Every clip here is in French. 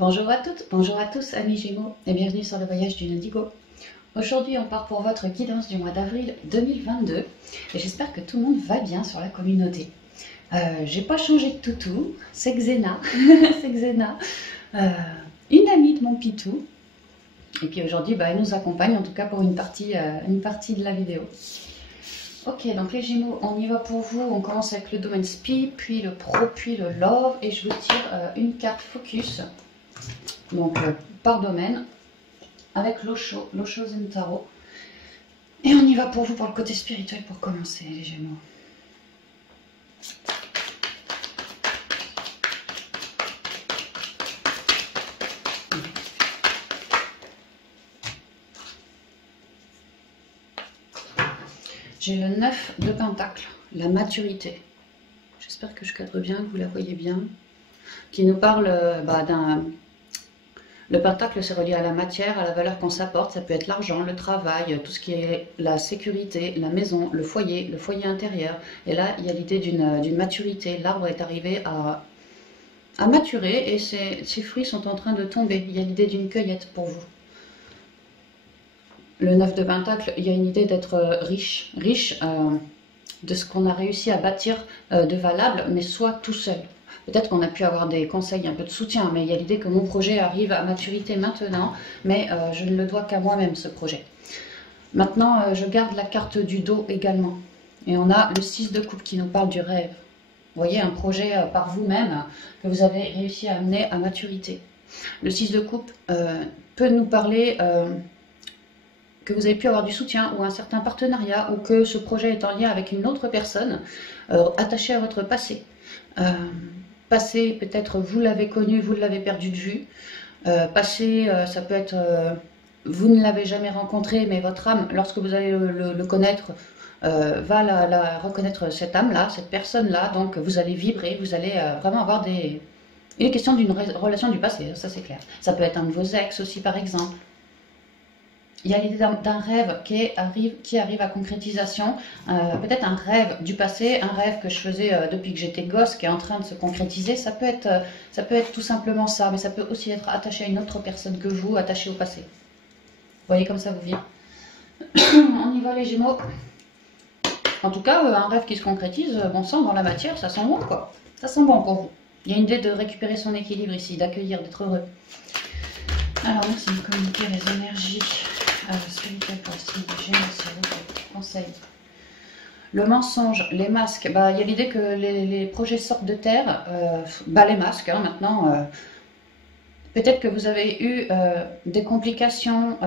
Bonjour à toutes, bonjour à tous amis Gémeaux et bienvenue sur le voyage du Indigo. Aujourd'hui on part pour votre guidance du mois d'avril 2022 et j'espère que tout le monde va bien sur la communauté. J'ai pas changé de toutou, c'est Xena, c'est Xena, une amie de mon pitou. Et puis aujourd'hui elle nous accompagne en tout cas pour une partie de la vidéo. Ok, donc les Gémeaux, on y va pour vous. On commence avec le domaine Spi, puis le Pro, puis le Love. Et je vous tire une carte Focus, donc par domaine, avec l'Osho Zen Tarot. Et on y va pour vous pour le côté spirituel pour commencer, les Gémeaux. J'ai le 9 de Pentacle, la maturité. J'espère que je cadre bien, que vous la voyez bien. Qui nous parle d'un... Le Pentacle, c'est relié à la matière, à la valeur qu'on s'apporte. Ça peut être l'argent, le travail, tout ce qui est la sécurité, la maison, le foyer intérieur. Et là, il y a l'idée d'une maturité. L'arbre est arrivé à maturer et ses fruits sont en train de tomber. Il y a l'idée d'une cueillette pour vous. Le 9 de Pentacle, il y a une idée d'être riche de ce qu'on a réussi à bâtir de valable, mais soit tout seul. Peut-être qu'on a pu avoir des conseils, un peu de soutien, mais il y a l'idée que mon projet arrive à maturité maintenant, mais je ne le dois qu'à moi-même, ce projet. Maintenant, je garde la carte du dos également. Et on a le 6 de coupe qui nous parle du rêve. Vous voyez, un projet par vous-même que vous avez réussi à amener à maturité. Le 6 de coupe peut nous parler... que vous avez pu avoir du soutien ou un certain partenariat ou que ce projet est en lien avec une autre personne attachée à votre passé. Passé, peut-être vous l'avez connu, vous l'avez perdu de vue. Passé, ça peut être vous ne l'avez jamais rencontré, mais votre âme, lorsque vous allez le connaître, va la reconnaître cette âme-là, cette personne-là. Donc vous allez vibrer, vous allez vraiment avoir des... Il est question d'une relation du passé, ça c'est clair. Ça peut être un de vos ex aussi par exemple. Il y a l'idée d'un rêve qui arrive à concrétisation, peut-être un rêve du passé, un rêve que je faisais depuis que j'étais gosse, qui est en train de se concrétiser. Ça peut être tout simplement ça, mais ça peut aussi être attaché à une autre personne que vous, attaché au passé. Vous voyez comme ça vous vient. On y va les Gémeaux. En tout cas, un rêve qui se concrétise, bon sang, dans la matière, ça sent bon quoi. Ça sent bon pour vous. Il y a une idée de récupérer son équilibre ici, d'accueillir, d'être heureux. Alors, nous, c'est de communiquer les énergies. Spirituel pour le style de Gémeaux, s'il vous plaît. Conseil. Le mensonge, les masques, il y a l'idée que les projets sortent de terre, les masques, hein, maintenant, peut-être que vous avez eu des complications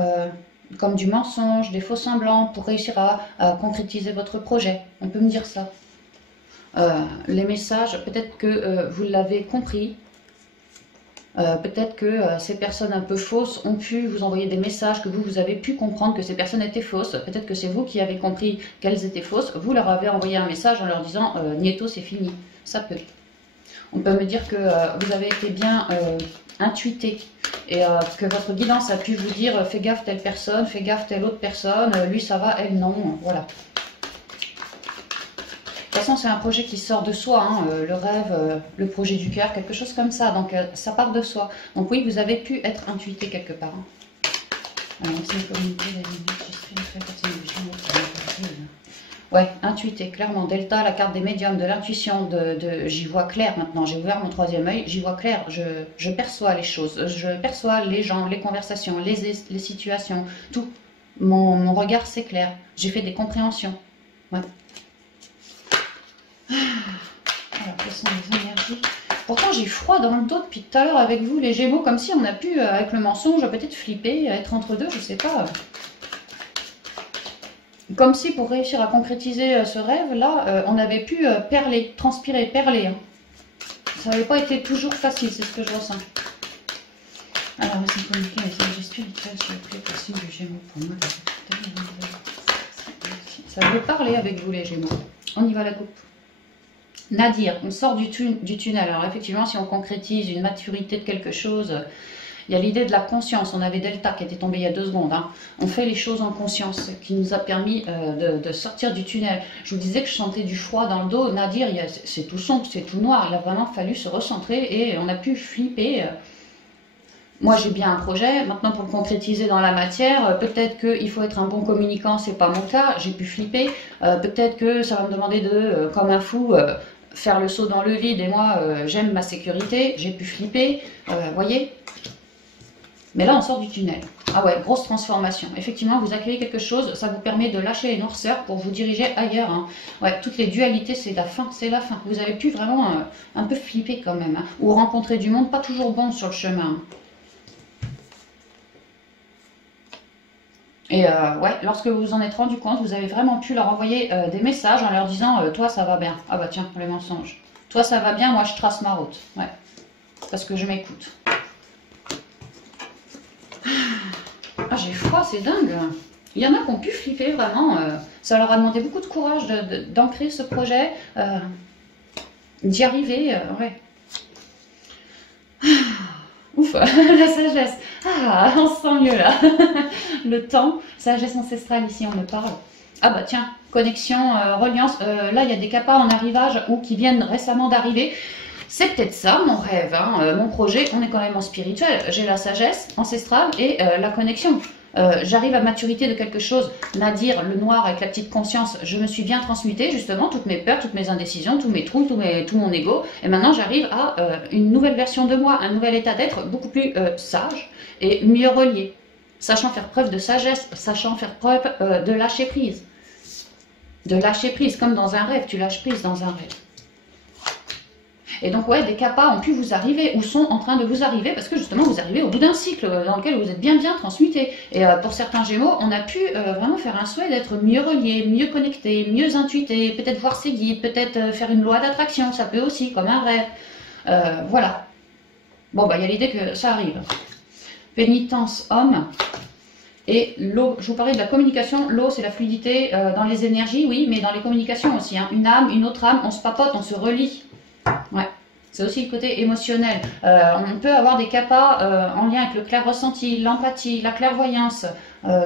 comme du mensonge, des faux semblants pour réussir à concrétiser votre projet. On peut me dire ça. Les messages, peut-être que vous l'avez compris. Peut-être que ces personnes un peu fausses ont pu vous envoyer des messages, que vous avez pu comprendre que ces personnes étaient fausses. Peut-être que c'est vous qui avez compris qu'elles étaient fausses. Vous leur avez envoyé un message en leur disant « Nieto, c'est fini ». Ça peut. On peut me dire que vous avez été bien intuité et que votre guidance a pu vous dire « Fais gaffe telle personne, fais gaffe telle autre personne, lui ça va, elle non ». Voilà. De toute façon, c'est un projet qui sort de soi, hein, le rêve, le projet du cœur, quelque chose comme ça. Donc, ça part de soi. Donc oui, vous avez pu être intuité quelque part. Hein. Alors, c'est communiquer la limite, ouais, intuité, clairement. Delta, la carte des médiums, de l'intuition, j'y vois clair maintenant. J'ai ouvert mon troisième œil, j'y vois clair. Je perçois les choses, je perçois les gens, les conversations, les situations, tout. Mon regard s'éclaire. J'ai fait des compréhensions. Ouais. Alors, quelles sont les énergies? Pourtant, j'ai froid dans le dos depuis tout à l'heure avec vous, les Gémeaux, comme si on a pu, avec le mensonge, peut-être flipper, être entre deux, je sais pas. Comme si, pour réussir à concrétiser ce rêve-là, on avait pu perler, transpirer, perler. Hein. Ça n'avait pas été toujours facile, c'est ce que je ressens. Alors, laissez-moi communiquer les énergies spirituelles, s'il vous plaît, pour le signe du Gémeaux, pour moi. Ça veut parler avec vous, les Gémeaux. On y va, la coupe. Nadir, on sort du tunnel. Alors effectivement, si on concrétise une maturité de quelque chose, il y a l'idée de la conscience. On avait Delta qui était tombé il y a 2 secondes. Hein. On fait les choses en conscience, ce qui nous a permis de sortir du tunnel. Je vous disais que je sentais du froid dans le dos. Nadir, c'est tout sombre, c'est tout noir. Il a vraiment fallu se recentrer et on a pu flipper. moi j'ai bien un projet, maintenant pour le concrétiser dans la matière, peut-être qu'il faut être un bon communicant, c'est pas mon cas, j'ai pu flipper, peut-être que ça va me demander de, comme un fou, faire le saut dans le vide, et moi j'aime ma sécurité, j'ai pu flipper, voyez. Mais là on sort du tunnel. Ah ouais, grosse transformation. Effectivement, vous accueillez quelque chose, ça vous permet de lâcher les noirceurs pour vous diriger ailleurs. Hein. Ouais, toutes les dualités, c'est la fin, c'est la fin. Vous avez pu vraiment un peu flipper quand même, hein, ou rencontrer du monde pas toujours bon sur le chemin. Et ouais, lorsque vous vous en êtes rendu compte, vous avez vraiment pu leur envoyer des messages en leur disant toi ça va bien. Ah bah tiens, les mensonges. Toi ça va bien, moi je trace ma route. Ouais, parce que je m'écoute. Ah, j'ai froid, c'est dingue. Il y en a qui ont pu flipper vraiment. Ça leur a demandé beaucoup de courage d'ancrer ce projet, d'y arriver. Ouais. Ouf, la sagesse. Ah, on se sent mieux là. Le temps, sagesse ancestrale, ici on me parle. Ah bah tiens, connexion, reliance. Là, il y a des capas en arrivage ou qui viennent récemment d'arriver. C'est peut-être ça mon rêve, hein, mon projet. On est quand même en spirituel. J'ai la sagesse ancestrale et la connexion. J'arrive à maturité de quelque chose. Nadir, le noir avec la petite conscience, je me suis bien transmutée justement, toutes mes peurs, toutes mes indécisions, tous mes trous, tout mon ego. Et maintenant j'arrive à une nouvelle version de moi, un nouvel état d'être beaucoup plus sage et mieux relié. Sachant faire preuve de sagesse, sachant faire preuve de lâcher prise. De lâcher prise, comme dans un rêve, tu lâches prise dans un rêve. Et donc, ouais, des capas ont pu vous arriver ou sont en train de vous arriver parce que justement, vous arrivez au bout d'un cycle dans lequel vous êtes bien transmuté. Et pour certains Gémeaux, on a pu vraiment faire un souhait d'être mieux relié, mieux connecté, mieux intuité, peut-être voir ses guides, peut-être faire une loi d'attraction, ça peut aussi, comme un rêve. Voilà. Bon, bah, il y a l'idée que ça arrive. Pénitence, homme. Et l'eau, je vous parlais de la communication, l'eau c'est la fluidité dans les énergies, oui, mais dans les communications aussi. Hein. Une âme, une autre âme, on se papote, on se relie. Ouais, c'est aussi le côté émotionnel. On peut avoir des capas en lien avec le clair ressenti, l'empathie, la clairvoyance,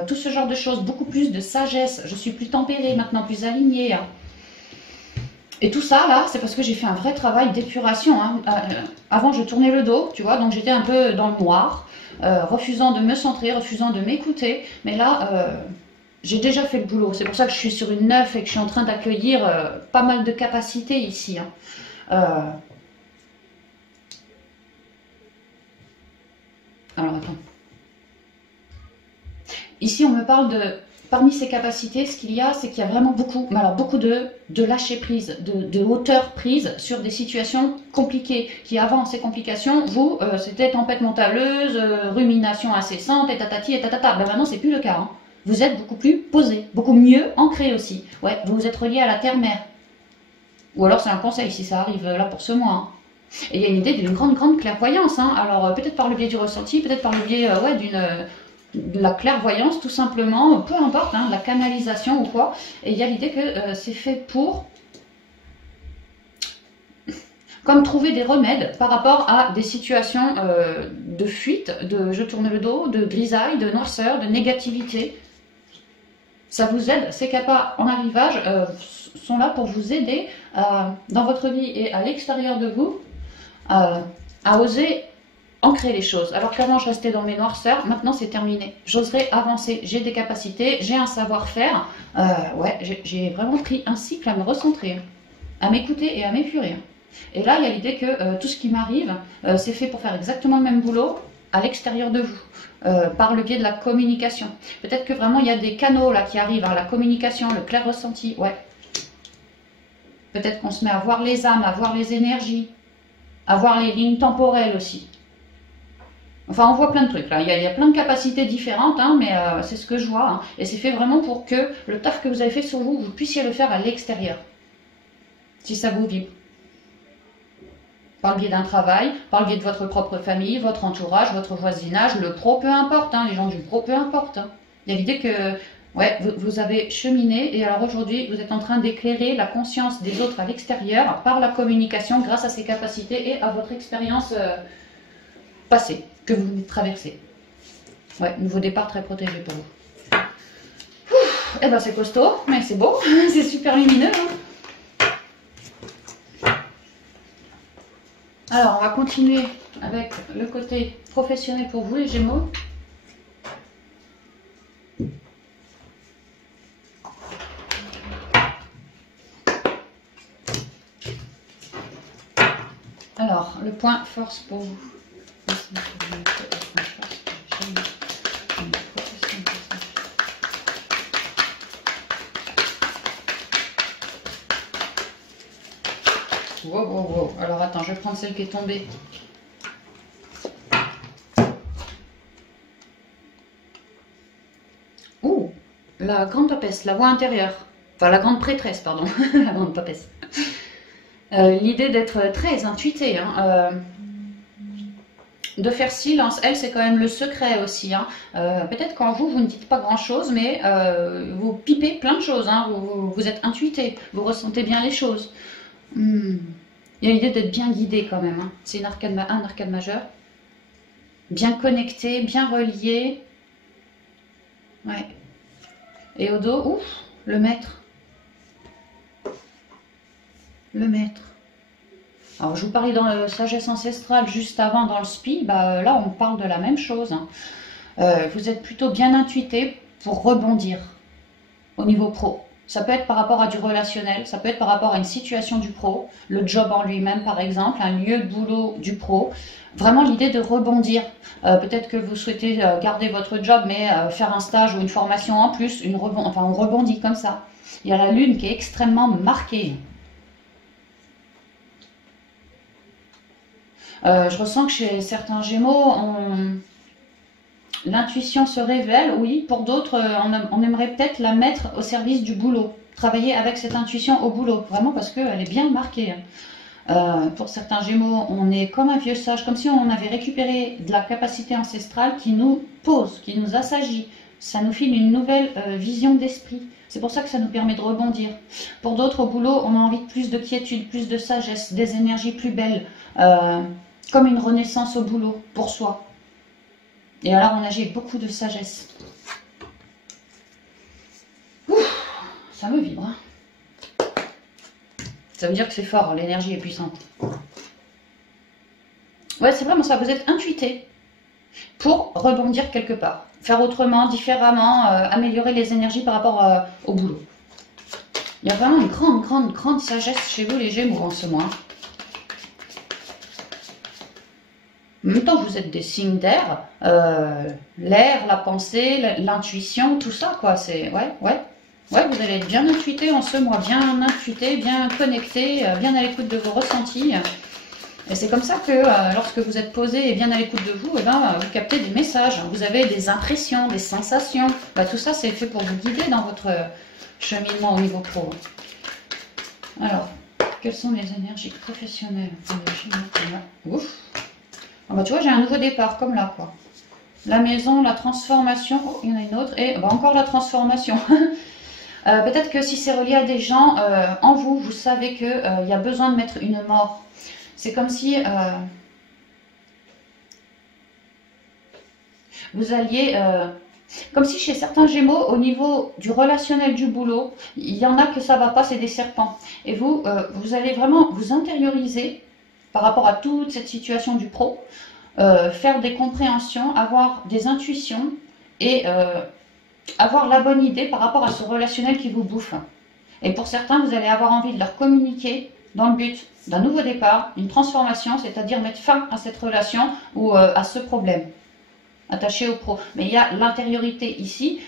tout ce genre de choses, beaucoup plus de sagesse. Je suis plus tempérée maintenant, plus alignée. Hein. Et tout ça là, c'est parce que j'ai fait un vrai travail d'épuration. Hein. Avant, je tournais le dos, tu vois, donc j'étais un peu dans le noir, refusant de me centrer, refusant de m'écouter. Mais là, j'ai déjà fait le boulot. C'est pour ça que je suis sur une 9 et que je suis en train d'accueillir pas mal de capacités ici. Hein. Alors attends. Ici on me parle de, parmi ces capacités, ce qu'il y a, c'est qu'il y a vraiment beaucoup, mais alors beaucoup de lâcher prise, de hauteur prise sur des situations compliquées, qui avant ces complications, vous, c'était tempête montaleuse, rumination incessante, et tatati et tatata. Ben maintenant c'est plus le cas. Hein. Vous êtes beaucoup plus posé, beaucoup mieux ancré aussi. Ouais, vous vous êtes relié à la terre-mère. Ou alors c'est un conseil si ça arrive là pour ce mois. Hein. Et il y a une idée d'une grande clairvoyance. Hein. Alors peut-être par le biais du ressenti, peut-être par le biais de la clairvoyance tout simplement, peu importe, hein, de la canalisation ou quoi. Et il y a l'idée que c'est fait pour comme trouver des remèdes par rapport à des situations de fuite, de je tourne le dos, de grisaille, de noirceur, de négativité. Ça vous aide, ces capas en arrivage sont là pour vous aider dans votre vie et à l'extérieur de vous à oser ancrer les choses. Alors qu'avant je restais dans mes noirceurs, maintenant c'est terminé. J'oserai avancer, j'ai des capacités, j'ai un savoir-faire. Ouais, j'ai vraiment pris un cycle à me recentrer, à m'écouter et à m'épurer. Et là il y a l'idée que tout ce qui m'arrive, c'est fait pour faire exactement le même boulot à l'extérieur de vous. Par le biais de la communication. Peut-être que vraiment il y a des canaux là qui arrivent, hein, la communication, le clair ressenti, ouais. Peut-être qu'on se met à voir les âmes, à voir les énergies, à voir les lignes temporelles aussi. Enfin, on voit plein de trucs là, il y a plein de capacités différentes, hein, mais c'est ce que je vois. Hein. Et c'est fait vraiment pour que le taf que vous avez fait sur vous, vous puissiez le faire à l'extérieur. Si ça vous vibre. Par le biais d'un travail, par le biais de votre propre famille, votre entourage, votre voisinage, le pro, peu importe, hein, les gens du pro, peu importe. Hein. Il y a l'idée que ouais, vous avez cheminé et alors aujourd'hui, vous êtes en train d'éclairer la conscience des autres à l'extérieur par la communication grâce à ces capacités et à votre expérience passée que vous traversez. Ouais, nouveau départ très protégé pour vous. Ouf, eh ben c'est costaud, mais c'est beau, c'est super lumineux. Hein. Alors, on va continuer avec le côté professionnel pour vous, les Gémeaux. Alors, le point force pour vous. Wow, wow, wow. Alors, attends, je vais prendre celle qui est tombée. Ouh, la grande papesse, la voix intérieure. Enfin, la grande prêtresse, pardon. La grande papesse. L'idée d'être très intuitée, hein, de faire silence, elle, c'est quand même le secret aussi. Hein. Peut-être qu'en vous, vous ne dites pas grand-chose, mais vous pipez plein de choses. Hein. Vous êtes intuité, vous ressentez bien les choses. Il y a l'idée d'être bien guidé quand même. Hein. C'est un arcade majeur. Bien connecté, bien relié. Ouais. Et au dos, ouf, le maître. Le maître. Alors, je vous parlais dans la sagesse ancestrale juste avant dans le SPI, bah, là on parle de la même chose. Hein. Vous êtes plutôt bien intuité pour rebondir au niveau pro. Ça peut être par rapport à du relationnel, ça peut être par rapport à une situation du pro, le job en lui-même par exemple, un lieu de boulot du pro. Vraiment l'idée de rebondir. Peut-être que vous souhaitez garder votre job mais faire un stage ou une formation en plus, enfin on rebondit comme ça. Il y a la lune qui est extrêmement marquée. Je ressens que chez certains Gémeaux, l'intuition se révèle, oui. Pour d'autres, on aimerait peut-être la mettre au service du boulot. Travailler avec cette intuition au boulot, vraiment parce qu'elle est bien marquée. Pour certains Gémeaux, on est comme un vieux sage, comme si on avait récupéré de la capacité ancestrale qui nous pose, qui nous assagit. Ça nous file une nouvelle vision d'esprit. C'est pour ça que ça nous permet de rebondir. Pour d'autres, au boulot, on a envie de plus de quiétude, plus de sagesse, des énergies plus belles. Comme une renaissance au boulot, pour soi. Et alors on agit avec beaucoup de sagesse. Ouf, ça me vibre. Hein. Ça veut dire que c'est fort, l'énergie est puissante. Ouais, c'est vraiment ça, vous êtes intuité pour rebondir quelque part. Faire autrement, différemment, améliorer les énergies par rapport au boulot. Il y a vraiment une grande sagesse chez vous les Gémeaux en ce mois. En même temps, vous êtes des signes d'air, l'air, la pensée, l'intuition, tout ça, quoi. C'est ouais, vous allez être bien intuité en ce mois, bien intuité, bien connecté, bien à l'écoute de vos ressentis. Et c'est comme ça que lorsque vous êtes posé et bien à l'écoute de vous, et ben, vous captez des messages, vous avez des impressions, des sensations. Bah, tout ça, c'est fait pour vous guider dans votre cheminement au niveau pro. Alors, quelles sont les énergies professionnelles? Ouf. Ah bah tu vois, j'ai un nouveau départ, comme là, quoi. La maison, la transformation, oh, il y en a une autre, et bah, encore la transformation. Peut-être que si c'est relié à des gens, en vous, vous savez qu'il y a besoin de mettre une mort. C'est comme si vous alliez... comme si chez certains Gémeaux, au niveau du relationnel du boulot, il y en a que ça va pas, c'est des serpents. Et vous, vous allez vraiment vous intérioriser par rapport à toute cette situation du pro, faire des compréhensions, avoir des intuitions et avoir la bonne idée par rapport à ce relationnel qui vous bouffe. Et pour certains, vous allez avoir envie de leur communiquer dans le but d'un nouveau départ, une transformation, c'est-à-dire mettre fin à cette relation ou à ce problème attaché au pro. Mais il y a l'intériorité ici.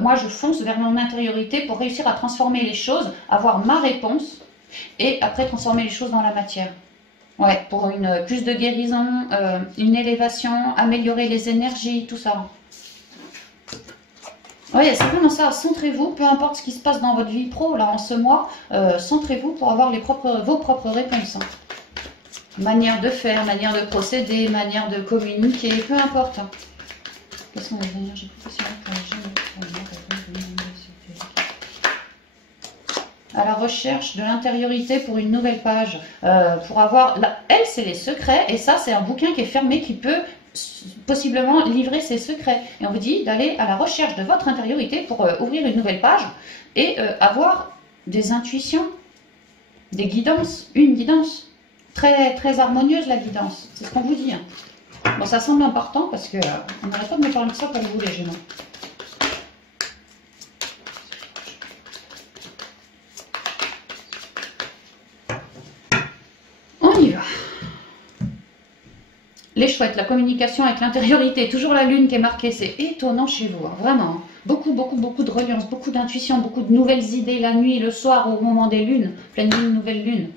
Moi, je fonce vers mon intériorité pour réussir à transformer les choses, avoir ma réponse et après transformer les choses dans la matière. Ouais, pour une plus de guérison, une élévation, améliorer les énergies, tout ça. Ouais, c'est vraiment ça. Centrez-vous, peu importe ce qui se passe dans votre vie pro, là, en ce mois, centrez-vous pour avoir vos propres réponses. Hein. Manière de faire, manière de procéder, manière de communiquer, peu importe. Hein. Quelles sont les énergies professionnelles pour les Gémeaux? À la recherche de l'intériorité pour une nouvelle page, pour avoir, elle c'est les secrets, et ça c'est un bouquin qui est fermé qui peut possiblement livrer ses secrets, et on vous dit d'aller à la recherche de votre intériorité pour ouvrir une nouvelle page et avoir des intuitions, des guidances, une guidance très, très harmonieuse la guidance. C'est ce qu'on vous dit. Hein. Bon, ça semble important parce que on n'arrête pas de me parler de ça pour vous les Gémeaux. On y va. Les chouettes, la communication avec l'intériorité, toujours la lune qui est marquée, c'est étonnant chez vous, hein, vraiment. Beaucoup, beaucoup, beaucoup de reliance, beaucoup d'intuition, beaucoup de nouvelles idées la nuit, le soir, au moment des lunes, pleine lune, nouvelle lune.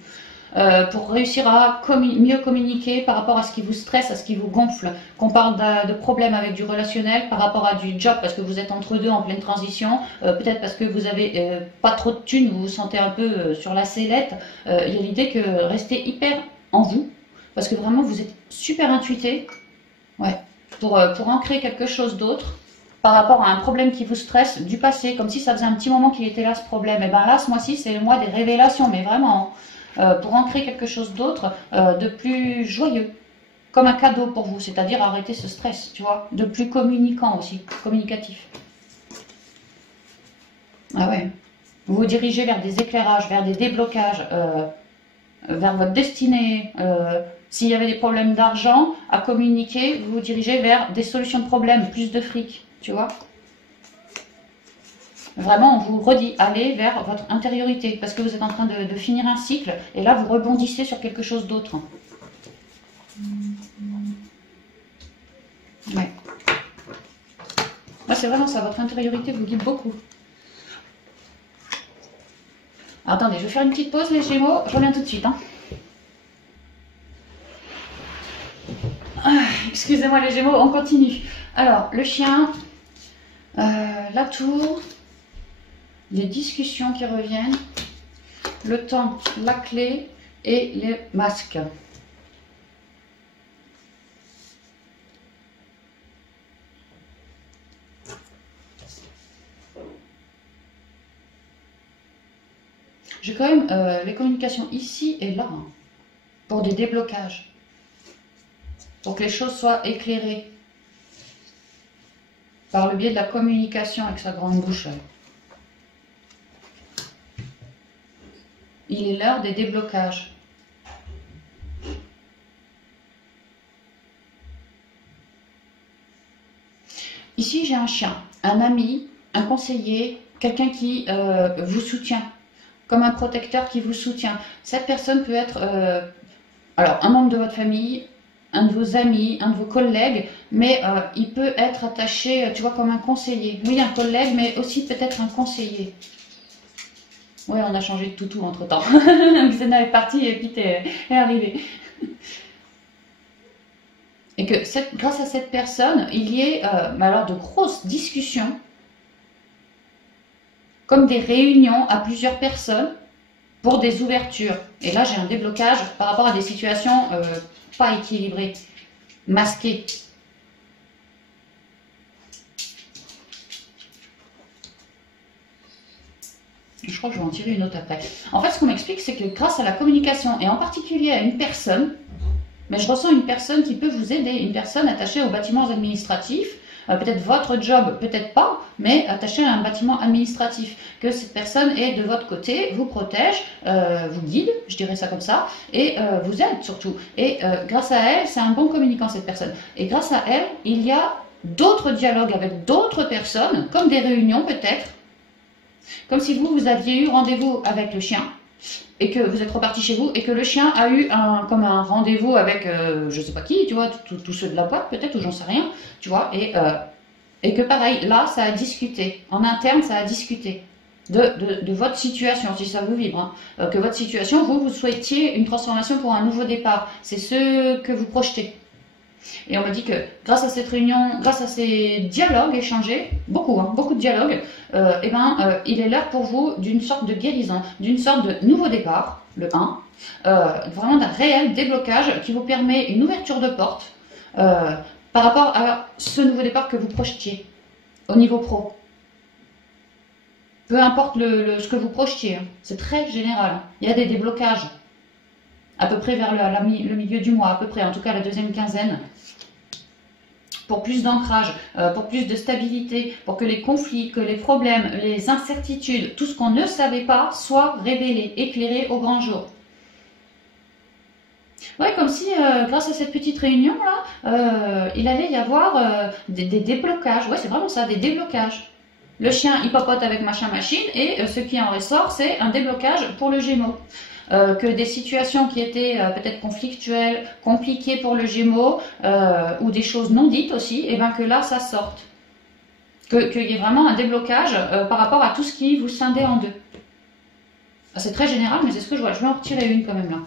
Pour réussir à mieux communiquer par rapport à ce qui vous stresse, à ce qui vous gonfle, qu'on parle de problèmes avec du relationnel, par rapport à du job parce que vous êtes entre deux en pleine transition, peut-être parce que vous avez pas trop de thunes, vous vous sentez un peu sur la sellette, il y a l'idée que restez hyper en vous, parce que vraiment vous êtes super intuité, ouais, pour ancrer quelque chose d'autre, par rapport à un problème qui vous stresse du passé, comme si ça faisait un petit moment qu'il était là ce problème, et bien là ce mois-ci c'est le mois des révélations, mais vraiment... pour ancrer quelque chose d'autre, de plus joyeux, comme un cadeau pour vous, c'est-à-dire arrêter ce stress, tu vois, de plus communicant aussi, communicatif. Ah ouais, vous vous dirigez vers des éclairages, vers des déblocages, vers votre destinée. S'il y avait des problèmes d'argent à communiquer, vous vous dirigez vers des solutions de problèmes, plus de fric, tu vois. Vraiment, on vous redit, allez vers votre intériorité, parce que vous êtes en train de finir un cycle, et là, vous rebondissez sur quelque chose d'autre. Ouais. Là, c'est vraiment ça, votre intériorité vous guide beaucoup. Alors, attendez, je vais faire une petite pause, les Gémeaux, je reviens tout de suite. Hein. Excusez-moi, les Gémeaux, on continue. Alors, le chien, la tour... les discussions qui reviennent, le temps, la clé et les masques. J'ai quand même les communications ici et là, hein, pour des déblocages, pour que les choses soient éclairées par le biais de la communication avec sa grande bouche. Il est l'heure des déblocages. Ici, j'ai un chien, un ami, un conseiller, quelqu'un qui vous soutient, comme un protecteur qui vous soutient. Cette personne peut être alors un membre de votre famille, un de vos amis, un de vos collègues, mais il peut être attaché, tu vois, comme un conseiller. Oui, un collègue, mais aussi peut-être un conseiller. Oui, on a changé de toutou entre temps. Xena est partie et puis est arrivée. Et que grâce à cette personne, il y ait alors de grosses discussions, comme des réunions à plusieurs personnes pour des ouvertures. Et là, j'ai un déblocage par rapport à des situations pas équilibrées, masquées. Je crois que je vais en tirer une autre après. En fait, ce qu'on m'explique, c'est que grâce à la communication, et en particulier à une personne, mais je ressens une personne qui peut vous aider, une personne attachée aux bâtiments administratifs, peut-être votre job, peut-être pas, mais attachée à un bâtiment administratif, que cette personne est de votre côté, vous protège, vous guide, je dirais ça comme ça, et vous aide surtout. Et grâce à elle, c'est un bon communicant cette personne. Et grâce à elle, il y a d'autres dialogues avec d'autres personnes, comme des réunions peut-être, comme si vous aviez eu rendez-vous avec le chien et que vous êtes reparti chez vous et que le chien a eu comme un rendez-vous avec je sais pas qui, tu vois, tous ceux de la boîte peut-être, ou j'en sais rien, tu vois, et que pareil, là, ça a discuté. En interne, ça a discuté de votre situation, si ça vous vibre. Hein. Que votre situation, vous souhaitiez une transformation pour un nouveau départ. C'est ce que vous projetez. Et on me dit que grâce à cette réunion, grâce à ces dialogues échangés, beaucoup, hein, beaucoup de dialogues, il est l'heure pour vous d'une sorte de guérison, d'une sorte de nouveau départ, le 1, vraiment d'un réel déblocage qui vous permet une ouverture de porte par rapport à ce nouveau départ que vous projetiez au niveau pro. Peu importe ce que vous projetiez, hein, c'est très général. Il y a des déblocages à peu près vers le milieu du mois, à peu près, en tout cas la deuxième quinzaine, pour plus d'ancrage, pour plus de stabilité, pour que les conflits, que les problèmes, les incertitudes, tout ce qu'on ne savait pas, soit révélé, éclairé au grand jour. Ouais, comme si, grâce à cette petite réunion-là, il allait y avoir des déblocages. Ouais, c'est vraiment ça, des déblocages. Le chien, il papote avec machin machine, et ce qui en ressort, c'est un déblocage pour le Gémeaux. Que des situations qui étaient peut-être conflictuelles, compliquées pour le Gémeaux, ou des choses non dites aussi, et ben que là, ça sorte. Qu'il y ait vraiment un déblocage par rapport à tout ce qui vous scindait en deux. C'est très général, mais c'est ce que je vois. Je vais en retirer une quand même là.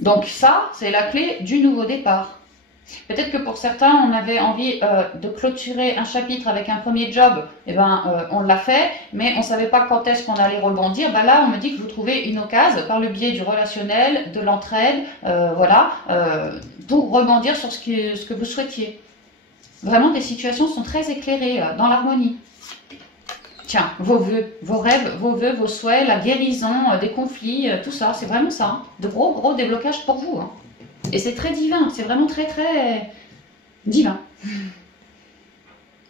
Donc ça, c'est la clé du nouveau départ. Peut-être que pour certains, on avait envie de clôturer un chapitre avec un premier job, et ben on l'a fait, mais on ne savait pas quand est-ce qu'on allait rebondir. Ben là, on me dit que vous trouvez une occasion par le biais du relationnel, de l'entraide, voilà, pour rebondir sur ce que vous souhaitiez. Vraiment, des situations sont très éclairées dans l'harmonie. Tiens, vos vœux, vos rêves, vos vœux, vos souhaits, la guérison des conflits, tout ça, c'est vraiment ça. Hein. De gros déblocages pour vous. Hein. Et c'est très divin, c'est vraiment très divin.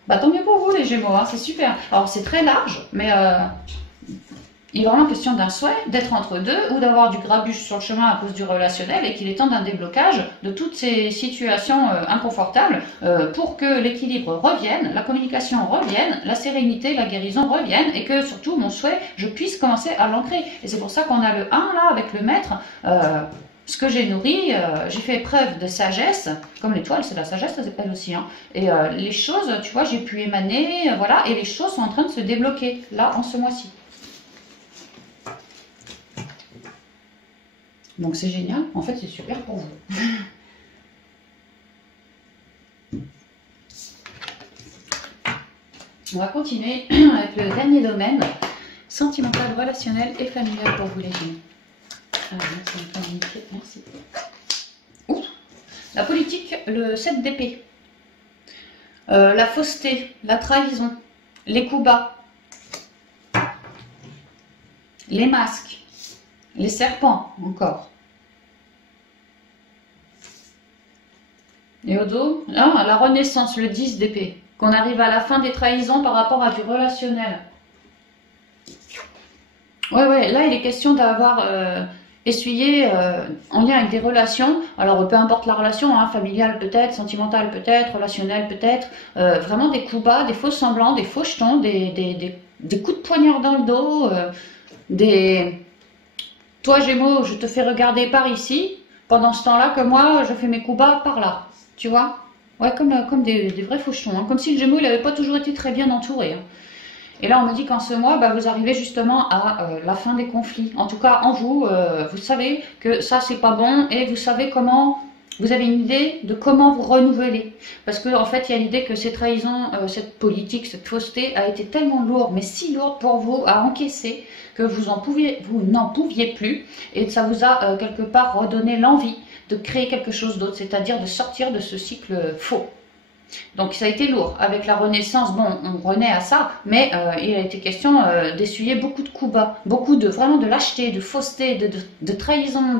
Bah tant mieux pour vous les Gémeaux, hein, c'est super. Alors c'est très large, mais il est vraiment question d'un souhait, d'être entre deux, ou d'avoir du grabuge sur le chemin à cause du relationnel, et qu'il est temps d'un déblocage de toutes ces situations inconfortables pour que l'équilibre revienne, la communication revienne, la sérénité, la guérison reviennent, et que surtout mon souhait, je puisse commencer à l'ancrer. Et c'est pour ça qu'on a le 1 là avec le maître. Ce que j'ai nourri, j'ai fait preuve de sagesse, comme l'étoile, c'est la sagesse, ça s'appelle aussi. Hein. Et les choses, tu vois, j'ai pu émaner, voilà, et les choses sont en train de se débloquer, là, en ce mois-ci. Donc c'est génial, en fait c'est super pour vous. On va continuer avec le dernier domaine, sentimental, relationnel et familial pour vous les Gémeaux. Merci. Ouh. La politique, le 7 d'épée. La fausseté, la trahison, les coups bas, les masques, les serpents encore. Et au dos, la renaissance, le 10 d'épée. Qu'on arrive à la fin des trahisons par rapport à du relationnel. Ouais, là il est question d'avoir essuyé en lien avec des relations. Alors peu importe la relation, hein, familiale peut-être, sentimentale peut-être, relationnelle peut-être. Vraiment des coups bas, des faux semblants, des faux jetons, des coups de poignard dans le dos, Toi Gémeaux, je te fais regarder par ici, pendant ce temps-là que moi je fais mes coups bas par là. Tu vois? Ouais, comme des vrais fauchons. Hein. Comme si le Gémeaux, il n'avait pas toujours été très bien entouré. Hein. Et là, on me dit qu'en ce mois, bah, vous arrivez justement à la fin des conflits. En tout cas, en vous, vous savez que ça, c'est pas bon et vous savez comment... Vous avez une idée de comment vous renouveler. Parce qu'en fait, il y a l'idée que ces trahisons, cette politique, cette fausseté a été tellement lourde, mais si lourde pour vous à encaisser, que vous n'en pouviez plus. Et ça vous a quelque part redonné l'envie de créer quelque chose d'autre, c'est-à-dire de sortir de ce cycle faux. Donc ça a été lourd. Avec la Renaissance, bon, on renaît à ça, mais il a été question d'essuyer beaucoup de coups bas, beaucoup vraiment de lâcheté, de fausseté, de trahison,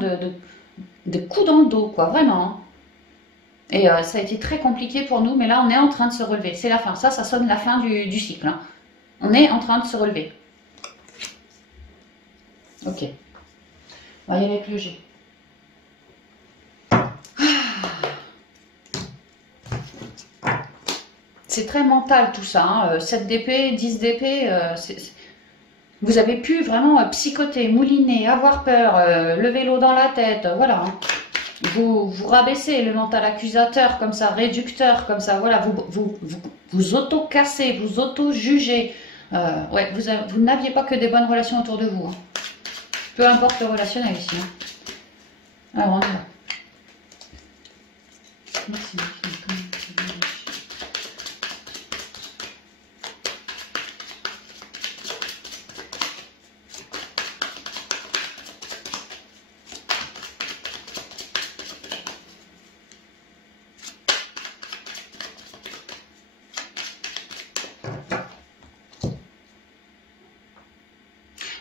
de coups dans le dos, quoi, vraiment. Et ça a été très compliqué pour nous, mais là on est en train de se relever. C'est la fin, ça sonne la fin du cycle. Hein. On est en train de se relever. Ok. On va y aller avec le G. C'est très mental tout ça, hein. 7 d'épée, 10 d'épée, vous avez pu vraiment psychoter, mouliner, avoir peur, lever l'eau dans la tête, voilà. Hein. Vous rabaissez le mental accusateur comme ça, réducteur comme ça, voilà, vous auto-cassez, vous auto-jugez. Ouais, vous n'aviez pas que des bonnes relations autour de vous. Hein. Peu importe le relationnel ici. Hein. Alors on y va. Merci.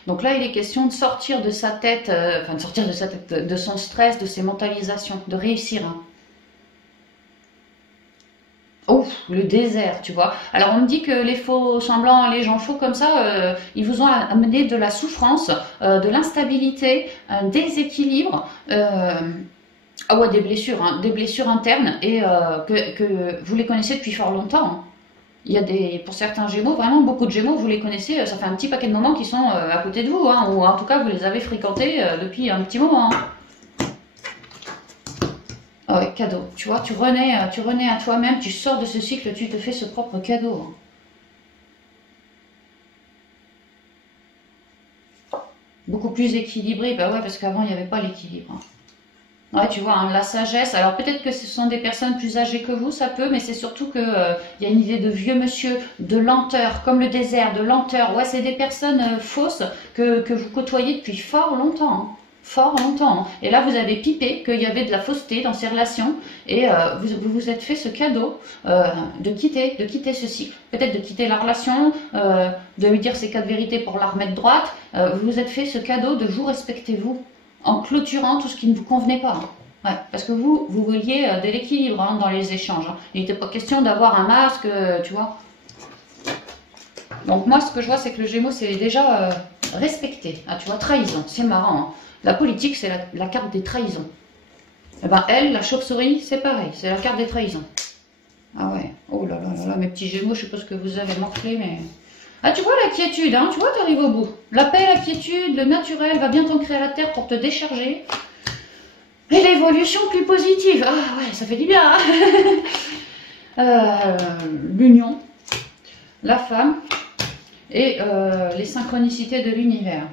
Donc là, il est question de sortir de sa tête, de son stress, de ses mentalisations, de réussir. Hein. Oh, le désert, tu vois. Alors on me dit que les faux semblants, les gens faux comme ça, ils vous ont amené de la souffrance, de l'instabilité, un déséquilibre, ah ouais, des blessures internes et que vous les connaissez depuis fort longtemps, hein. Il y a pour certains Gémeaux, vraiment beaucoup de Gémeaux, vous les connaissez, ça fait un petit paquet de moments qu'ils sont à côté de vous, hein, ou en tout cas vous les avez fréquentés depuis un petit moment, hein. Ah ouais, cadeau. Tu vois, tu renais à toi-même, tu sors de ce cycle, tu te fais ce propre cadeau, hein. Beaucoup plus équilibré, bah ouais, parce qu'avant il n'y avait pas l'équilibre, hein. Ouais, tu vois, hein, la sagesse. Alors peut-être que ce sont des personnes plus âgées que vous, ça peut, mais c'est surtout que il y a une idée de vieux monsieur, de lenteur, comme le désert, de lenteur. Ouais, c'est des personnes fausses que vous côtoyez depuis fort longtemps, hein. Fort longtemps, hein. Et là, vous avez pipé qu'il y avait de la fausseté dans ces relations et vous vous êtes fait ce cadeau de quitter ce cycle. Peut-être de quitter la relation, de lui dire ces quatre vérités pour la remettre droite. Vous vous êtes fait ce cadeau de vous respecter vous en clôturant tout ce qui ne vous convenait pas, hein. Ouais, parce que vous vouliez de l'équilibre, hein, dans les échanges, hein. Il n'était pas question d'avoir un masque, tu vois. Donc moi, ce que je vois, c'est que le Gémeaux, c'est déjà respecté. Ah, tu vois, trahison, c'est marrant, hein. La politique, c'est la carte des trahisons. Et ben elle, la chauve-souris, c'est pareil, c'est la carte des trahisons. Ah ouais, oh là là là là, mes petits Gémeaux, je sais pas ce que vous avez morflé, mais... Ah, tu vois la quiétude, hein, tu vois, tu arrives au bout. La paix, la quiétude, le naturel va bien t'ancrer à la terre pour te décharger. Et l'évolution plus positive. Ah ouais, ça fait du bien, hein. L'union, la femme et les synchronicités de l'univers.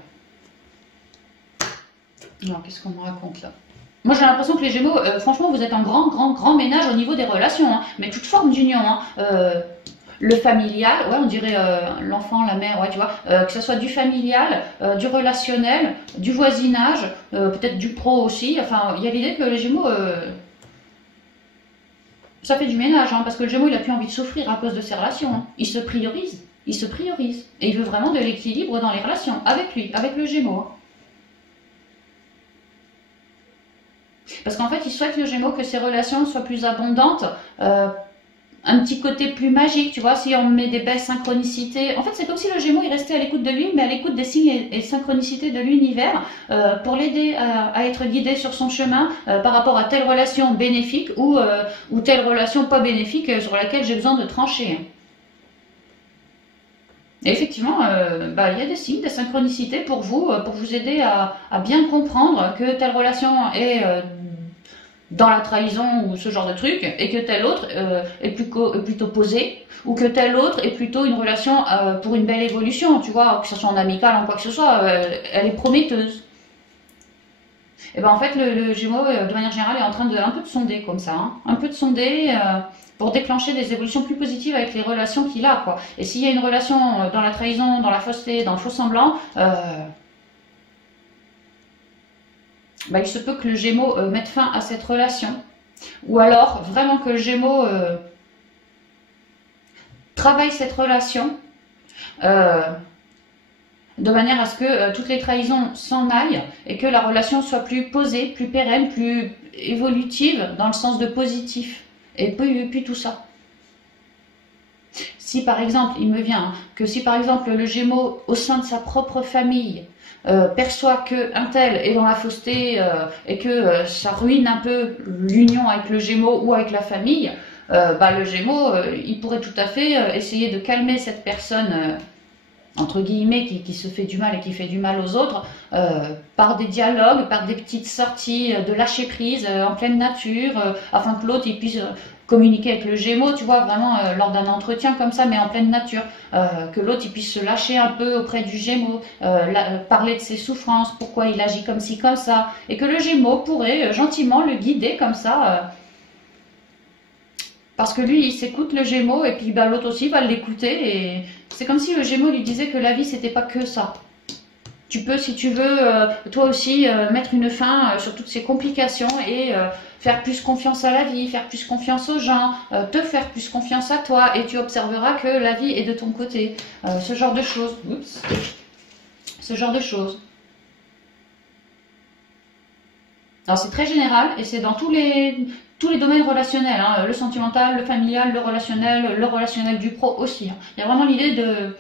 Alors, qu'est-ce qu'on me raconte là? Moi, j'ai l'impression que les Gémeaux, franchement, vous êtes en grand ménage au niveau des relations, hein, mais toute forme d'union, hein. Le familial, ouais, on dirait l'enfant, la mère, ouais, tu vois, que ce soit du familial, du relationnel, du voisinage, peut-être du pro aussi. Enfin, il y a l'idée que les Gémeaux, ça fait du ménage, hein, parce que le Gémeaux, il a plus envie de souffrir à cause de ses relations, hein. Il se priorise, et il veut vraiment de l'équilibre dans les relations, avec lui, avec le Gémeaux, hein. Parce qu'en fait, il souhaite le Gémeaux que ses relations soient plus abondantes, un petit côté plus magique, tu vois, si on met des belles synchronicités. En fait, c'est comme si le Gémeaux, il restait à l'écoute de lui, mais à l'écoute des signes et synchronicités de l'univers pour l'aider à être guidé sur son chemin par rapport à telle relation bénéfique ou telle relation pas bénéfique sur laquelle j'ai besoin de trancher. Et effectivement, bah, il y a des signes, des synchronicités pour vous aider à bien comprendre que telle relation est dans la trahison ou ce genre de truc, et que telle autre est plutôt posée, ou que telle autre est plutôt une relation pour une belle évolution, tu vois, que ce soit en amical, en quoi que ce soit, elle est prometteuse. Et ben en fait, le Gémeaux, de manière générale, est en train de un peu de sonder comme ça, hein, un peu de sonder pour déclencher des évolutions plus positives avec les relations qu'il a, quoi. Et s'il y a une relation dans la trahison, dans la fausseté, dans le faux semblant, bah, il se peut que le Gémeaux mette fin à cette relation. Ou alors, vraiment que le Gémeaux travaille cette relation euh, de manière à ce que toutes les trahisons s'en aillent et que la relation soit plus posée, plus pérenne, plus évolutive dans le sens de positif. Et puis tout ça. Si par exemple, il me vient que si par exemple le Gémeaux au sein de sa propre famille perçoit que un tel est dans la fausseté et que ça ruine un peu l'union avec le Gémeaux ou avec la famille, bah, le Gémeaux, il pourrait tout à fait essayer de calmer cette personne entre guillemets, qui se fait du mal et qui fait du mal aux autres, par des dialogues, par des petites sorties de lâcher prise en pleine nature, afin que l'autre il puisse communiquer avec le Gémeaux, tu vois, vraiment lors d'un entretien comme ça, mais en pleine nature, que l'autre il puisse se lâcher un peu auprès du Gémeaux, parler de ses souffrances, pourquoi il agit comme ci, comme ça, et que le Gémeaux pourrait gentiment le guider comme ça. Parce que lui, il s'écoute le Gémeaux, et puis bah, l'autre aussi va l'écouter, et c'est comme si le Gémeaux lui disait que la vie, c'était pas que ça. Tu peux, si tu veux, toi aussi, mettre une fin sur toutes ces complications et faire plus confiance à la vie, faire plus confiance aux gens, te faire plus confiance à toi, et tu observeras que la vie est de ton côté. Ce genre de choses. Oups. Ce genre de choses. Alors c'est très général et c'est dans tous les domaines relationnels, hein, le sentimental, le familial, le relationnel du pro aussi. Hein. Il y a vraiment l'idée de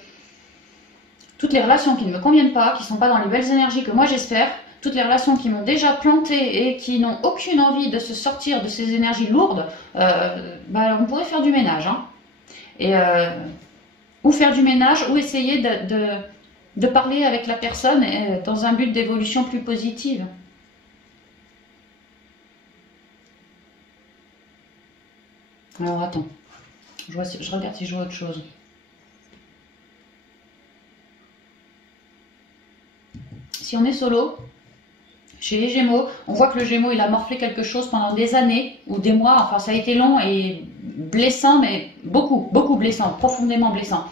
toutes les relations qui ne me conviennent pas, qui ne sont pas dans les belles énergies que moi j'espère, toutes les relations qui m'ont déjà planté et qui n'ont aucune envie de se sortir de ces énergies lourdes, bah, on pourrait faire du ménage. Hein. Et, ou faire du ménage, ou essayer de parler avec la personne dans un but d'évolution plus positive. Alors attends, je regarde si je vois autre chose. Si on est solo, chez les Gémeaux, on voit que le Gémeaux il a morflé quelque chose pendant des années ou des mois, enfin ça a été long et blessant, mais beaucoup blessant, profondément blessant,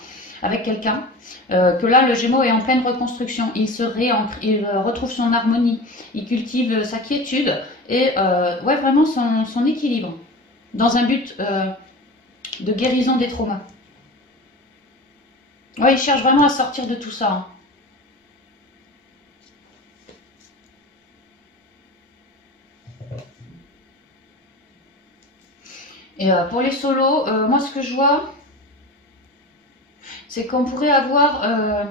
avec quelqu'un, que là le Gémeaux est en pleine reconstruction, il se réancre, il retrouve son harmonie, il cultive sa quiétude et ouais, vraiment son équilibre, dans un but de guérison des traumas. Ouais, il cherche vraiment à sortir de tout ça. Hein. Et pour les solos, moi ce que je vois, c'est qu'on pourrait avoir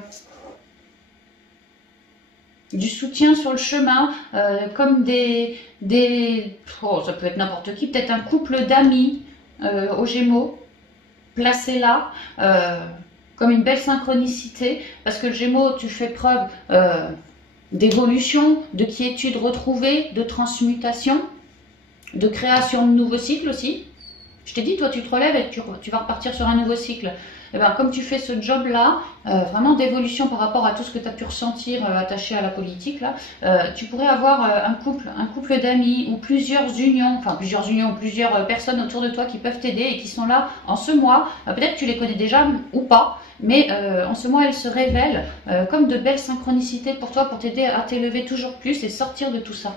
du soutien sur le chemin, comme oh, ça peut être n'importe qui, peut-être un couple d'amis aux Gémeaux, placé là, comme une belle synchronicité, parce que le Gémeaux, tu fais preuve d'évolution, de quiétude retrouvée, de transmutation, de création de nouveaux cycles aussi. Je t'ai dit, toi, tu te relèves et tu vas repartir sur un nouveau cycle. Et ben, comme tu fais ce job-là, vraiment d'évolution par rapport à tout ce que tu as pu ressentir attaché à la politique, là, tu pourrais avoir un couple d'amis ou plusieurs unions, plusieurs personnes autour de toi qui peuvent t'aider et qui sont là en ce mois. Peut-être tu les connais déjà ou pas, mais en ce mois, elles se révèlent comme de belles synchronicités pour toi, pour t'aider à t'élever toujours plus et sortir de tout ça.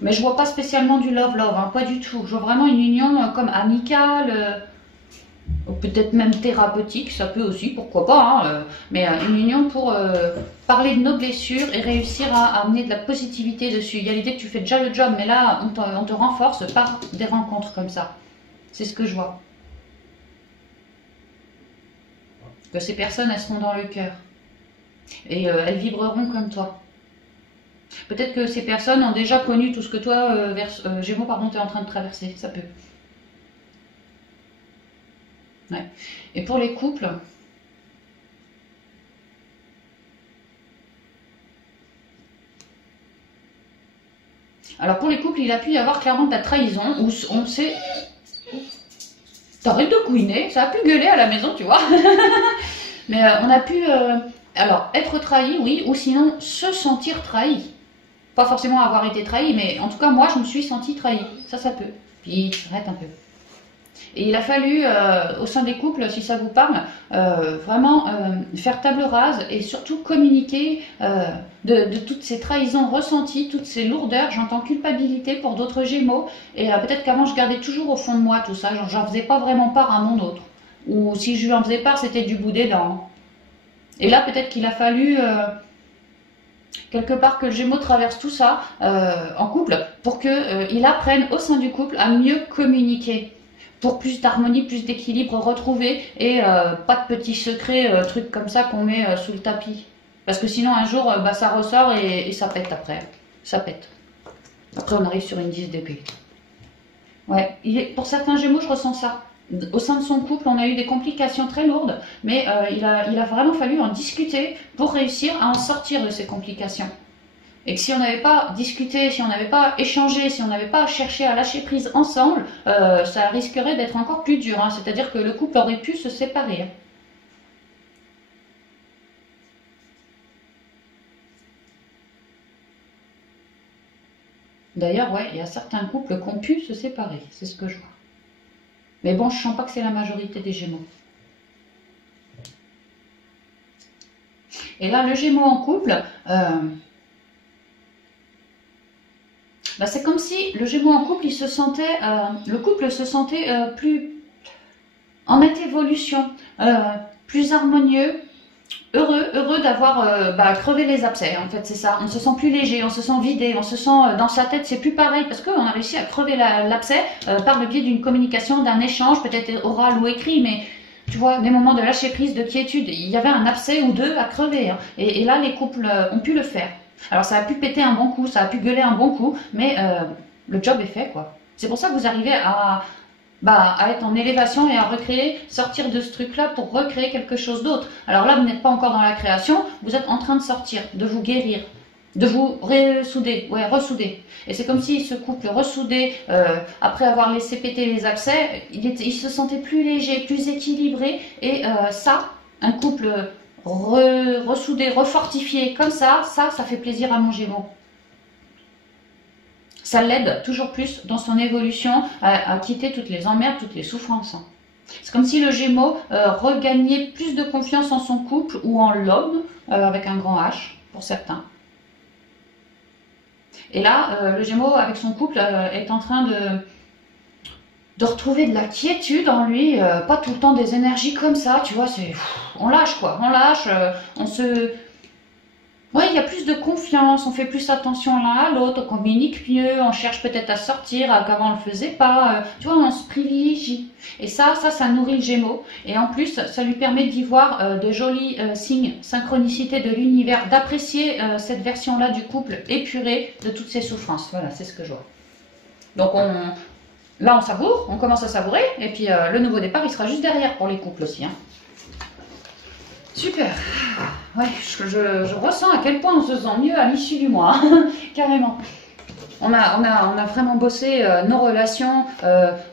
Mais je vois pas spécialement du love-love, hein, pas du tout. Je vois vraiment une union comme amicale, peut-être même thérapeutique, ça peut aussi, pourquoi pas. Hein, mais une union pour parler de nos blessures et réussir à amener de la positivité dessus. Il y a l'idée que tu fais déjà le job, mais là, on te renforce par des rencontres comme ça. C'est ce que je vois. Que ces personnes, elles seront dans le cœur. Et elles vibreront comme toi. Peut-être que ces personnes ont déjà connu tout ce que toi, Gémeaux, pardon, tu es en train de traverser. Ça peut. Ouais. Et pour les couples, alors pour les couples, il a pu y avoir clairement de la trahison, où on sait... T'arrêtes de couiner, ça a pu gueuler à la maison, tu vois. Mais on a pu... alors, être trahi, oui, ou sinon se sentir trahi. Pas forcément avoir été trahi, mais en tout cas, moi, je me suis sentie trahie. Ça peut. Puis, arrête un peu. Et il a fallu, au sein des couples, si ça vous parle, vraiment faire table rase et surtout communiquer de toutes ces trahisons ressenties, toutes ces lourdeurs. J'entends culpabilité pour d'autres Gémeaux. Et peut-être qu'avant, je gardais toujours au fond de moi tout ça. Genre, j'en faisais pas vraiment part à mon autre. Ou si je lui en faisais part, c'était du bout des dents. Et là, peut-être qu'il a fallu... quelque part que le Gémeaux traverse tout ça en couple pour qu'il apprenne au sein du couple à mieux communiquer pour plus d'harmonie, plus d'équilibre retrouvé et pas de petits secrets, trucs comme ça qu'on met sous le tapis. Parce que sinon un jour bah, ça ressort et ça pète après. Ça pète. Après on arrive sur une 10 d'épée. Ouais, pour certains Gémeaux je ressens ça. Au sein de son couple, on a eu des complications très lourdes, mais il a vraiment fallu en discuter pour réussir à en sortir de ces complications. Et que si on n'avait pas discuté, si on n'avait pas échangé, si on n'avait pas cherché à lâcher prise ensemble, ça risquerait d'être encore plus dur. Hein. C'est-à-dire que le couple aurait pu se séparer. Hein. D'ailleurs, ouais, il y a certains couples qui ont pu se séparer. C'est ce que je vois. Mais bon, je sens pas que c'est la majorité des Gémeaux. Et là, le Gémeaux en couple, bah, c'est comme si le Gémeaux en couple, le couple se sentait plus en nette évolution, plus harmonieux, heureux d'avoir crevé les abcès, en fait, c'est ça. On se sent plus léger, on se sent vidé, on se sent dans sa tête, c'est plus pareil, parce qu'on a réussi à crever l'abcès par le biais d'une communication, d'un échange, peut-être oral ou écrit, mais tu vois, des moments de lâcher prise, de quiétude. Il y avait un abcès ou deux à crever, hein. Et là, les couples ont pu le faire. Alors, ça a pu péter un bon coup, ça a pu gueuler un bon coup, mais le job est fait, quoi. C'est pour ça que vous arrivez à être en élévation et à recréer, sortir de ce truc-là pour recréer quelque chose d'autre. Alors là, vous n'êtes pas encore dans la création, vous êtes en train de sortir, de vous guérir, de vous ressouder, ressouder. Et c'est comme si ce couple ressoudé, après avoir laissé péter les abcès, il se sentait plus léger, plus équilibré, et ça, un couple ressoudé, refortifié comme ça fait plaisir à mon Gémeaux. Ça l'aide toujours plus dans son évolution à quitter toutes les emmerdes, toutes les souffrances. C'est comme si le Gémeaux regagnait plus de confiance en son couple ou en l'homme, avec un grand H pour certains. Et là, le Gémeaux avec son couple est en train de retrouver de la quiétude en lui, pas tout le temps des énergies comme ça, tu vois, on lâche quoi, on lâche, on se... Ouais, il y a plus de confiance, on fait plus attention l'un à l'autre, on communique mieux, on cherche peut-être à sortir qu'avant on le faisait pas, tu vois, on se privilégie. Et ça nourrit le Gémeaux. Et en plus, ça lui permet d'y voir de jolis signes, synchronicité de l'univers, d'apprécier cette version-là du couple épurée de toutes ses souffrances. Voilà, c'est ce que je vois. Donc là, on savoure, on commence à savourer, et puis le nouveau départ, il sera juste derrière pour les couples aussi, hein. Super. Ouais, je ressens à quel point on se sent mieux à l'issue du mois, carrément. On a vraiment bossé nos relations,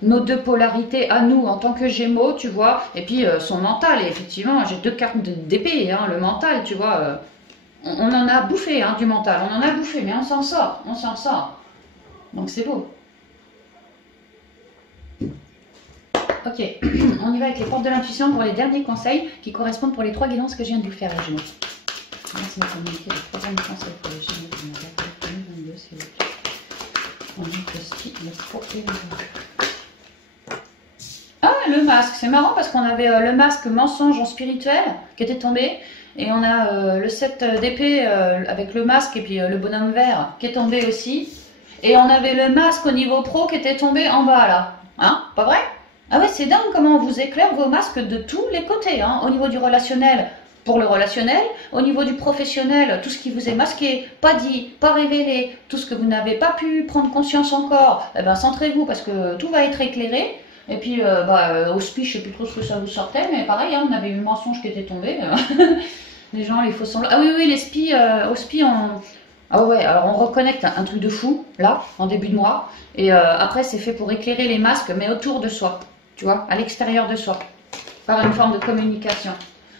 nos deux polarités à nous en tant que Gémeaux, tu vois, et puis son mental. Et effectivement, j'ai deux cartes d'épée, hein, le mental, tu vois. On en a bouffé, hein, du mental, on en a bouffé, mais on s'en sort, on s'en sort. Donc c'est beau. Ok, on y va avec les portes de l'intuition pour les derniers conseils qui correspondent pour les trois guidances que je viens de vous faire, les Gémeaux. Merci de communiquer les trois derniers conseils pour les Gémeaux de ma date 2022, s'il vous plaît. On dit que si, le pro et le... Ah, le masque, c'est marrant parce qu'on avait le masque mensonge en spirituel qui était tombé. Et on a le 7 d'épée avec le masque et puis le bonhomme vert qui est tombé aussi. Et on avait le masque au niveau pro qui était tombé en bas là. Hein, pas vrai? Ah ouais, c'est dingue comment on vous éclaire vos masques de tous les côtés, hein. Au niveau du relationnel, pour le relationnel, au niveau du professionnel, tout ce qui vous est masqué, pas dit, pas révélé, tout ce que vous n'avez pas pu prendre conscience encore, eh ben centrez-vous parce que tout va être éclairé. Et puis, au SPI, je sais plus trop ce que ça vous sortait, mais pareil, hein, on avait eu le mensonge qui était tombé. Les gens, les faux semblables. Ah oui, oui, les SPI, au SPI, Ah ouais, alors on reconnecte un truc de fou, là, en début de mois. Et après, c'est fait pour éclairer les masques, mais autour de soi. Tu vois, à l'extérieur de soi, par une forme de communication.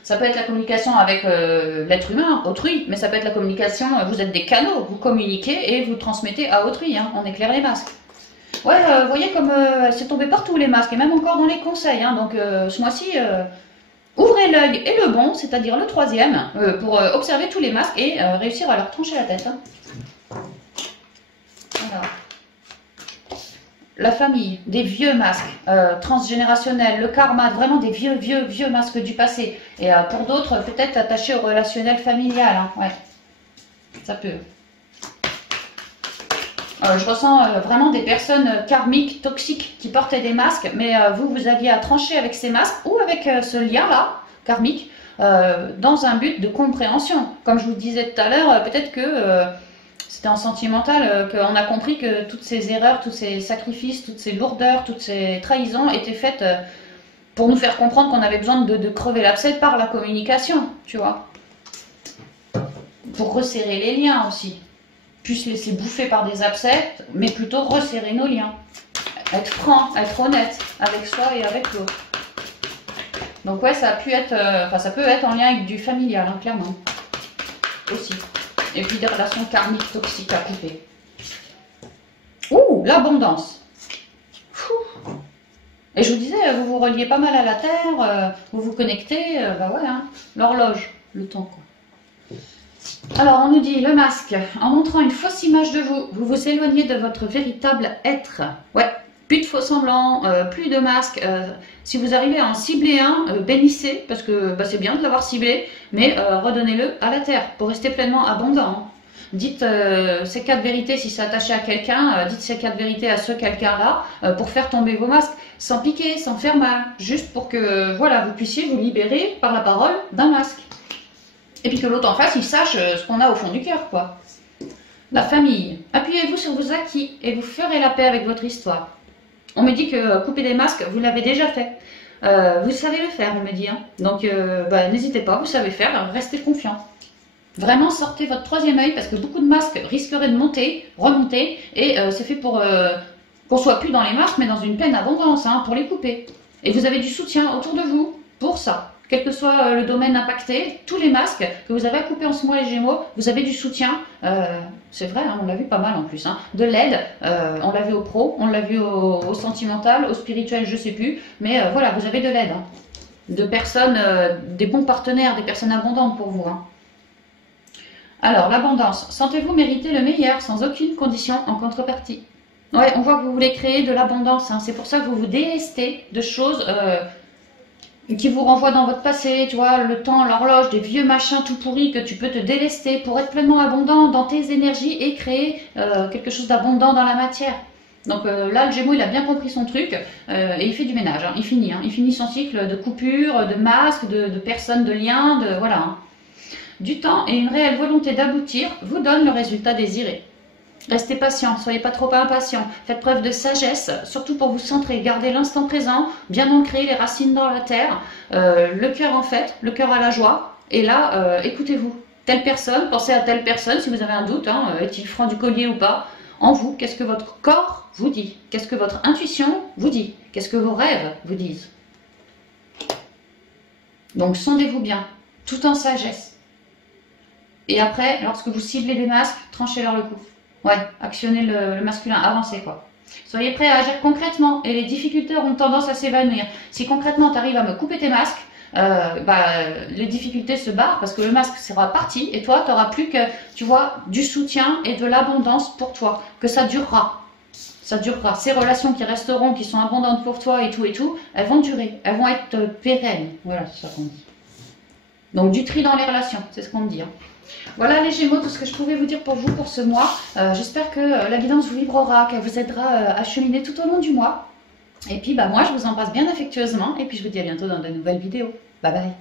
Ça peut être la communication avec l'être humain, autrui, mais ça peut être la communication, vous êtes des canaux, vous communiquez et vous transmettez à autrui, hein, on éclaire les masques. Ouais, vous voyez comme c'est tombé partout les masques, et même encore dans les conseils, hein, donc ce mois-ci, ouvrez l'œil et le bon, c'est-à-dire le troisième, pour observer tous les masques et réussir à leur trancher la tête. Hein. Voilà. La famille, des vieux masques transgénérationnels, le karma, vraiment des vieux masques du passé. Et pour d'autres, peut-être attachés au relationnel familial. Hein. Ouais, ça peut. Je ressens vraiment des personnes karmiques, toxiques, qui portaient des masques, mais vous aviez à trancher avec ces masques ou avec ce lien-là, karmique, dans un but de compréhension. Comme je vous disais tout à l'heure, peut-être que... c'était en sentimental qu'on a compris que toutes ces erreurs, tous ces sacrifices, toutes ces lourdeurs, toutes ces trahisons étaient faites pour nous faire comprendre qu'on avait besoin de crever l'abcès par la communication, tu vois. Pour resserrer les liens aussi. Plus se laisser bouffer par des abcès, mais plutôt resserrer nos liens. Être franc, être honnête avec soi et avec l'autre. Donc ouais, ça a pu être, ça peut être en lien avec du familial, hein, clairement. Aussi. Et puis des relations karmiques toxiques à couper. Ouh, l'abondance. Et je vous disais, vous vous reliez pas mal à la terre, vous vous connectez, bah ouais, hein, l'horloge, le temps quoi. Alors on nous dit le masque, en montrant une fausse image de vous, vous vous éloignez de votre véritable être. Ouais, Plus de faux semblants, plus de masques. Si vous arrivez à en cibler un, bénissez, parce que bah, c'est bien de l'avoir ciblé, mais redonnez-le à la terre pour rester pleinement abondant. Hein. Dites ces 4 vérités si c'est attaché à quelqu'un, dites ces 4 vérités à ce quelqu'un-là pour faire tomber vos masques, sans piquer, sans faire mal, juste pour que voilà, vous puissiez vous libérer par la parole d'un masque. Et puis que l'autre en face, il sache ce qu'on a au fond du cœur, quoi. La famille. Appuyez-vous sur vos acquis et vous ferez la paix avec votre histoire. On me dit que couper des masques, vous l'avez déjà fait. Vous savez le faire, on me dit. Hein. Donc, bah, n'hésitez pas, vous savez faire, restez confiant. Vraiment, sortez votre 3e œil parce que beaucoup de masques risqueraient de monter, remonter. Et c'est fait pour qu'on soit plus dans les masques, mais dans une pleine abondance, hein, pour les couper. Et vous avez du soutien autour de vous pour ça. Quel que soit le domaine impacté, tous les masques que vous avez à couper en ce mois les Gémeaux, vous avez du soutien, c'est vrai, hein, on l'a vu pas mal en plus, hein, de l'aide, on l'a vu au pro, on l'a vu au sentimental, au spirituel, je sais plus, mais voilà, vous avez de l'aide, hein, de personnes, des bons partenaires, des personnes abondantes pour vous. Hein. Alors, l'abondance, sentez-vous mériter le meilleur sans aucune condition en contrepartie. Ouais, on voit que vous voulez créer de l'abondance, hein, c'est pour ça que vous vous délestez de choses qui vous renvoie dans votre passé, tu vois, le temps, l'horloge, des vieux machins tout pourris que tu peux te délester pour être pleinement abondant dans tes énergies et créer quelque chose d'abondant dans la matière. Donc là, le Gémeaux, il a bien compris son truc et il fait du ménage, hein, il finit son cycle de coupure, de masques, de personnes, de liens, de voilà. Hein. Du temps et une réelle volonté d'aboutir vous donnent le résultat désiré. Restez patient, soyez pas trop impatient, faites preuve de sagesse, surtout pour vous centrer, gardez l'instant présent, bien ancré, les racines dans la terre, le cœur en fait, le cœur à la joie, et là, écoutez-vous. Telle personne, pensez à telle personne, si vous avez un doute, hein, est-il franc du collier ou pas, en vous, qu'est-ce que votre corps vous dit, qu'est-ce que votre intuition vous dit, qu'est-ce que vos rêves vous disent. Donc sondez-vous bien, tout en sagesse. Et après, lorsque vous ciblez des masques, tranchez-leur le cou. Ouais, actionnez le masculin, avancez quoi. Soyez prêts à agir concrètement et les difficultés auront tendance à s'évanouir. Si concrètement tu arrives à me couper tes masques, les difficultés se barrent parce que le masque sera parti et toi tu n'auras plus que, tu vois, du soutien et de l'abondance pour toi, que ça durera. Ça durera. Ces relations qui resteront, qui sont abondantes pour toi et tout, elles vont durer, elles vont être pérennes. Voilà, c'est ça qu'on dit. Donc du tri dans les relations, c'est ce qu'on me dit. Hein. Voilà les Gémeaux, tout ce que je pouvais vous dire pour vous pour ce mois. J'espère que la guidance vous vibrera, qu'elle vous aidera à cheminer tout au long du mois. Et puis bah, moi je vous embrasse bien affectueusement et puis je vous dis à bientôt dans de nouvelles vidéos. Bye bye.